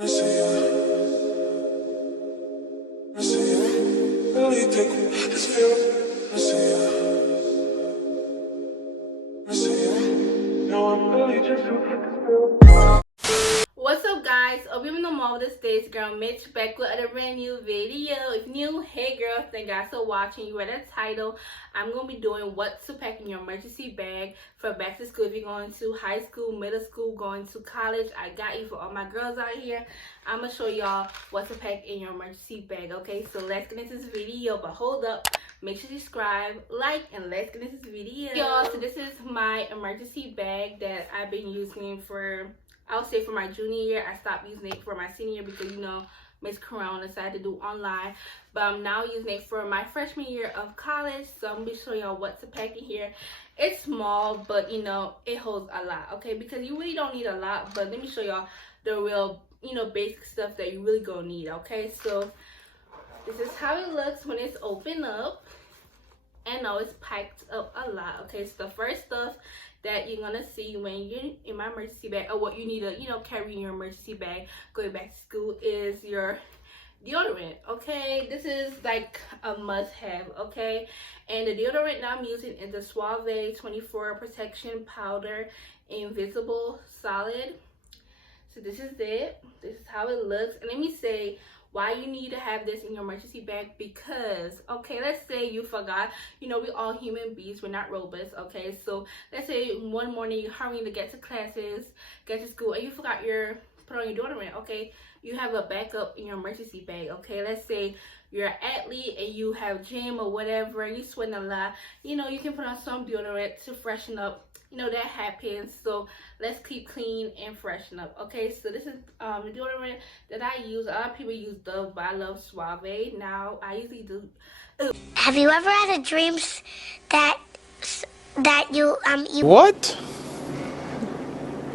What's up, guys? Hope you know more of this day. It's girl Mitch back with a brand new video. If new, hey girl, thank guys for watching. You read the title. I'm gonna be doing what to pack in your emergency bag for back to school. If you're going to high school, middle school, going to college, I got you. For all my girls out here, I'm gonna show y'all what to pack in your emergency bag. Okay, so let's get into this video. But hold up, make sure you subscribe, like, and let's get into this video. Y'all, so this is my emergency bag that I've been using for, I'll say, for my junior year. I stopped using it for my senior year because, you know, Miss Corona decided to do online. But I'm now using it for my freshman year of college. So I'm going to be showing y'all what to pack in here. It's small, but, you know, it holds a lot, okay? Because you really don't need a lot. But let me show y'all the real, you know, basic stuff that you really going to need, okay? So this is how it looks when it's open up. And now it's packed up a lot, okay? So the first stuff that you're gonna see when you're in my emergency bag, or what you need to, you know, carry in your emergency bag going back to school, is your deodorant, okay? This is like a must-have, okay? And the deodorant that I'm using is the Suave 24 Protection Powder Invisible Solid. So this is it. This is how it looks. And let me say why you need to have this in your emergency bag. Because, okay, let's say you forgot. You know, we all human beings, we're not robots, okay? So let's say one morning you're hurrying to get to classes, get to school, and you forgot your put on your deodorant, okay? You have a backup in your emergency bag, okay? Let's say you're an athlete and you have gym or whatever, and you sweating a lot. You know, you can put on some deodorant to freshen up. You know, that happens. So let's keep clean and freshen up, okay? So this is the deodorant that I use. A lot of people use Dove, but I love Suave. Now I usually do. Have you ever had a dream that you What?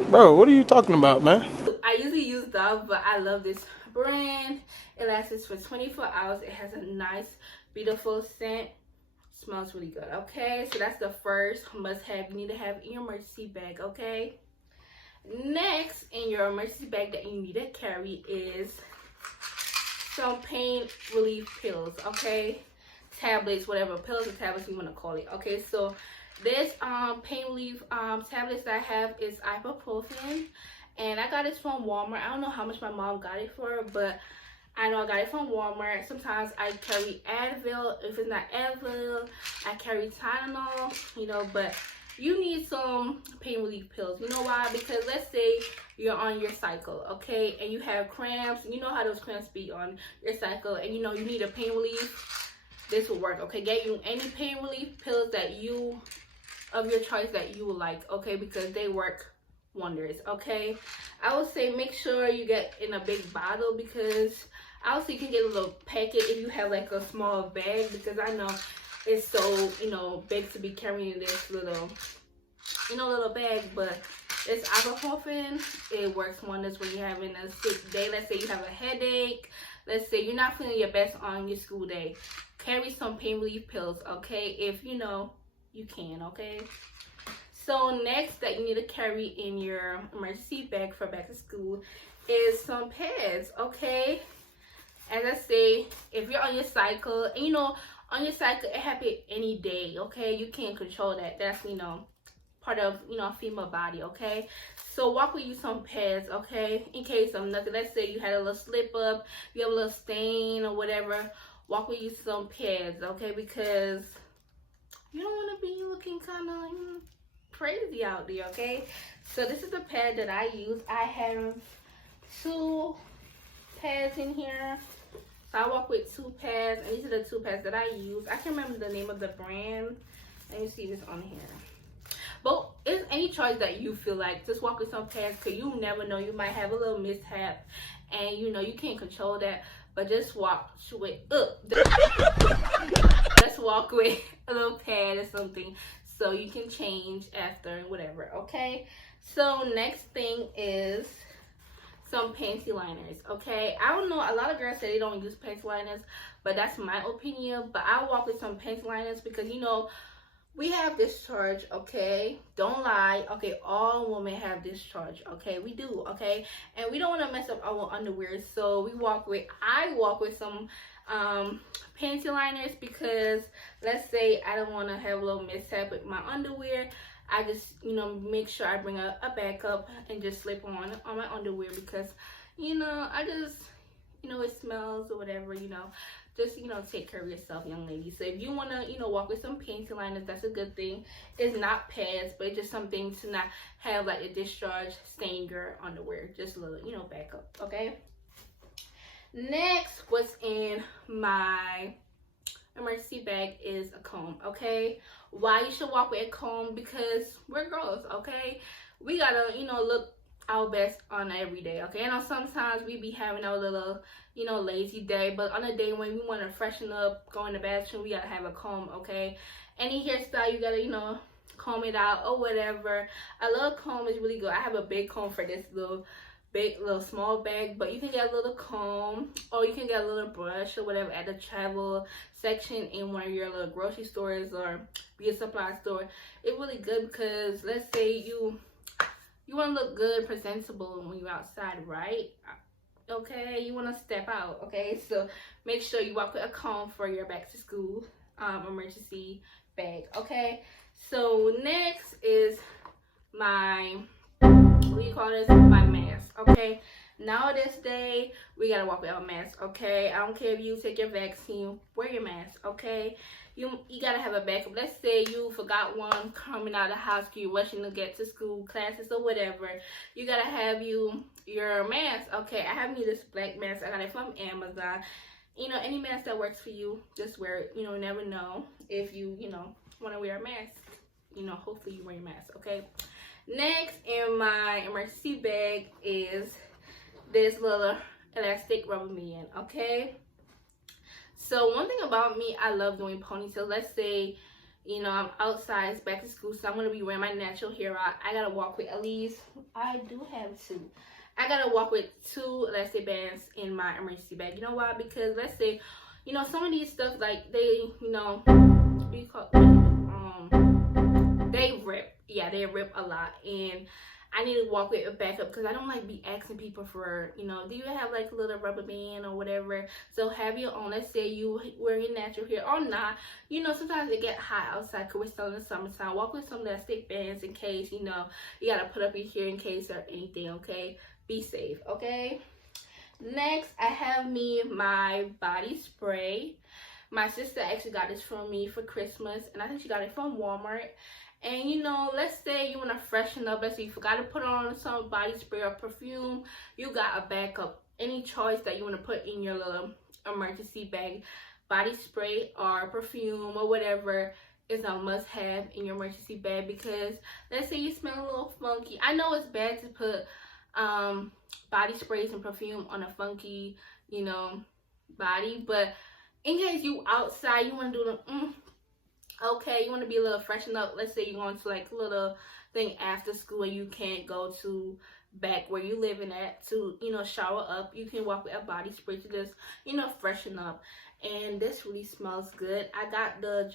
Bro, what are you talking about, man? I usually use Dove, but I love this brand. It lasts for 24 hours. It has a nice, beautiful scent. Smells really good, okay? So that's the first must-have you need to have in your emergency bag, okay? Next, in your emergency bag that you need to carry is some pain relief pills, okay? Tablets, whatever, pills or tablets you want to call it, okay? So this pain relief tablets that I have is ibuprofen, and I got this from Walmart. I don't know how much my mom got it for, but I know I got it from Walmart. Sometimes I carry Advil. If it's not Advil, I carry Tylenol, you know, but you need some pain relief pills. You know why? Because let's say you're on your cycle, okay, and you have cramps, and you know how those cramps be on your cycle, and you know you need a pain relief. This will work, okay? Get you any pain relief pills that you, of your choice, that you would like, okay, because they work wonders, okay? I would say make sure you get in a big bottle, because I would say you can get a little packet if you have like a small bag, because I know it's so, you know, big to be carrying this little, you know, little bag. But it's ibuprofen. It works wonders when you're having a sick day. Let's say you have a headache. Let's say you're not feeling your best on your school day. Carry some pain relief pills, okay? If you know you can, okay? So next that you need to carry in your emergency bag for back to school is some pads, okay? As I say, if you're on your cycle, and you know, on your cycle, it happens any day, okay? You can't control that. That's, you know, part of, you know, a female body, okay? So walk with you some pads, okay? In case of nothing. Let's say you had a little slip up, you have a little stain or whatever, walk with you some pads, okay? Because you don't want to be looking kind of crazy out there, okay? So this is the pad that I use. I have 2 pads in here. So I walk with 2 pads, and these are the 2 pads that I use. I can't remember the name of the brand. Let me see this on here. But it's any choice that you feel like. Just walk with some pads, because you never know. You might have a little mishap, and you know you can't control that. But just walk with just walk with a little pad or something, so you can change after and whatever, okay? So next thing is some panty liners, okay? I don't know, a lot of girls say they don't use panty liners, but that's my opinion. But I walk with some panty liners because, you know, we have discharge, okay? Don't lie, okay? All women have discharge, okay? We do, okay? And we don't want to mess up our underwear, so I walk with some panty liners, because let's say I don't want to have a little mishap with my underwear. I just, make sure I bring a backup and just slip on my underwear, because, I just, it smells or whatever, just take care of yourself, young ladies. So if you want to walk with some panty liners, that's a good thing. It's not pads, but it's just something to not have like a discharge stain your underwear. Just a little backup. Okay, next, what's in my emergency bag is a comb. Okay, why you should walk with a comb? Because we're girls. Okay, we gotta look our best on every day. Okay, I know sometimes we be having our little lazy day, but on a day when we want to freshen up, go in the bathroom, we gotta have a comb. Okay, any hairstyle, you gotta comb it out or whatever. A little comb is really good. I have a big comb for this little small bag, but you can get a little comb, or you can get a little brush or whatever at the travel section in one of your little grocery stores or beauty supply store. It's really good, because let's say you want to look good, presentable when you're outside, right? Okay, you want to step out. Okay, so make sure you walk with a comb for your back to school emergency bag. Okay, so next is my my mask. Okay, now this day we gotta walk with our mask. Okay, I don't care if you take your vaccine, wear your mask. Okay, you gotta have a backup. Let's say you forgot one coming out of the house, you're rushing to get to school, classes or whatever. You gotta have your mask. Okay, I have me this black mask. I got it from Amazon. Any mask that works for you, just wear it. You never know if you want to wear a mask. Hopefully you wear your mask. Okay. Next in my emergency bag is this little elastic rubber band. Okay. So one thing about me, I love doing ponytails. Let's say, I'm outside, it's back to school, so I'm going to be wearing my natural hair out. I got to walk with at least, I do have two. I got to walk with 2 elastic bands in my emergency bag. You know why? Because let's say, some of these stuff, like, they, what do you call it? They rip. Yeah, they rip a lot. And I need to walk with a backup, because I don't like be asking people for, do you have like a little rubber band or whatever? So have your own. Let's say you wear your natural hair or not. Sometimes it get hot outside, because we're still in the summertime. Walk with some elastic bands in case, you got to put up your hair in case or anything, okay? Be safe, okay? Next, I have me my body spray. My sister actually got this for me for Christmas, and I think she got it from Walmart. And let's say you want to freshen up. Let's say you forgot to put on some body spray or perfume. You got a backup. Any choice that you want to put in your little emergency bag, body spray or perfume or whatever, is a must have in your emergency bag. Because let's say you smell a little funky. I know it's bad to put body sprays and perfume on a funky, body, but in case you outside, you want to do the okay, you want to be a little freshen up. Let's say you want to like a little thing after school and you can't go to back where you living at to shower up. You can walk with a body spray to just freshen up. And this really smells good. I got the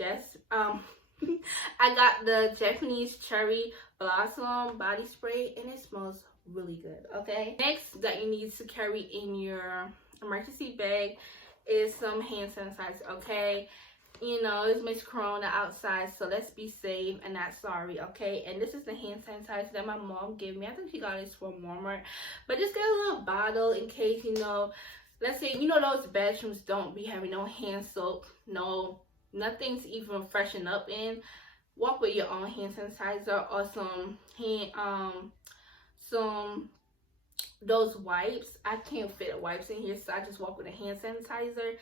I got the Japanese cherry blossom body spray, and it smells really good. Okay, next that you need to carry in your emergency bag is some hand sanitizer. Okay, it's Miss Corona outside, so let's be safe and not sorry. Okay, and this is the hand sanitizer that my mom gave me. I think she got this from Walmart, but just get a little bottle in case let's say those bathrooms don't be having no hand soap, nothing's even freshen up in. Walk with your own hand sanitizer or some those wipes. I can't fit wipes in here, so I just walk with a hand sanitizer.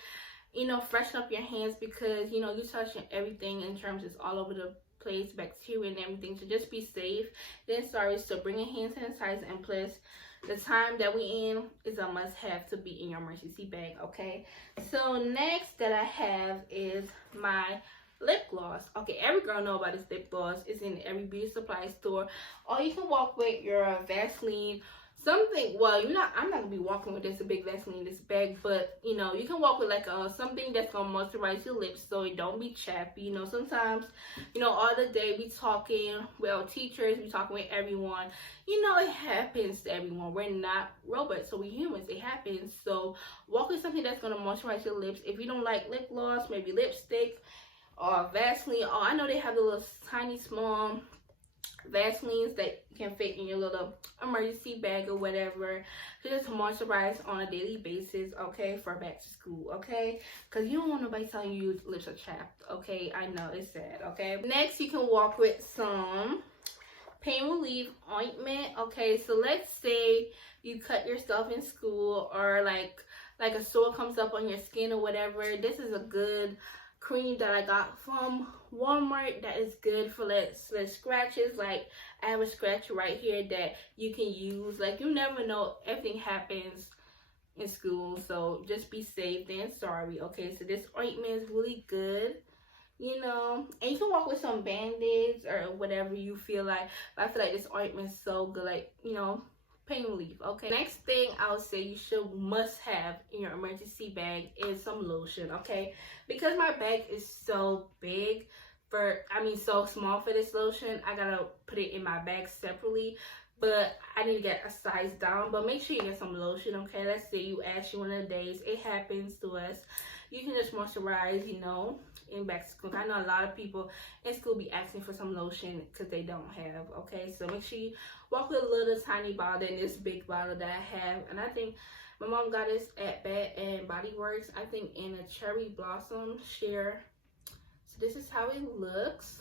Freshen up your hands, because you're touching everything in terms it's all over the place, bacteria and everything. So just be safe. Then sorry, so bring a hand sanitizer, and plus the time that we in is a must have to be in your emergency bag. Okay, so next that I have is my lip gloss. Okay, every girl know about this lip gloss. It's in every beauty supply store. Or you can walk with your Vaseline, something, well, I'm not gonna be walking with this big Vaseline in this bag, but you know, you can walk with like something that's gonna moisturize your lips so it don't be chappy. You know, sometimes, you know, all the day we talking with our teachers, we talking with everyone. You know, it happens to everyone. We're not robots, so we're humans. It happens. So walk with something that's gonna moisturize your lips. If you don't like lip gloss, maybe lipstick or Vaseline. Oh, I know they have the little tiny small Vaselines that can fit in your little emergency bag or whatever to just moisturize on a daily basis, okay, for back to school, okay? Because you don't want nobody telling you your lips are chapped, okay? I know, it's sad, okay? Next, you can walk with some pain relief ointment, okay? So let's say you cut yourself in school, or like a sore comes up on your skin or whatever. This is a good cream that I got from Walmart that is good for less scratches. Like, I have a scratch right here that you can use. Like, you never know, everything happens in school, so just be safe than sorry, okay? So this ointment is really good, you know, and you can walk with some band-aids or whatever you feel like, but I feel like this ointment is so good, like, you know, pain relief, okay? Next thing I would say you must have in your emergency bag is some lotion, okay? Because my bag is so big so small for this lotion, I gotta put it in my bag separately, but I need to get a size down. But make sure you get some lotion, okay? Let's say you ask you one of the days, it happens to us. You can just moisturize, you know, in back to school. I know a lot of people in school be asking for some lotion because they don't have, okay? So make sure you walk with a little tiny bottle and this big bottle that I have. And I think my mom got this at Bath and Body Works, I think in a cherry blossom sheer. So this is how it looks.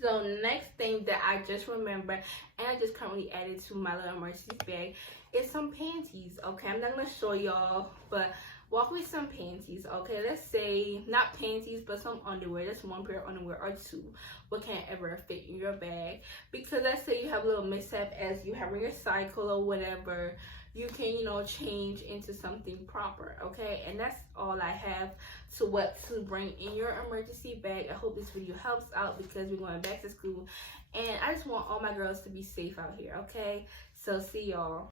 So next thing that I just remember, and I just currently added to my little emergency bag, is some panties, okay? I'm not gonna show y'all, but walk with some panties, okay? Let's say, not panties, but some underwear. That's one pair of underwear or two. What can't ever fit in your bag? Because let's say you have a little mishap as you having your cycle or whatever. You can, you know, change into something proper, okay? And that's all I have to what to bring in your emergency bag. I hope this video helps out because we're going back to school. And I just want all my girls to be safe out here, okay? So see y'all.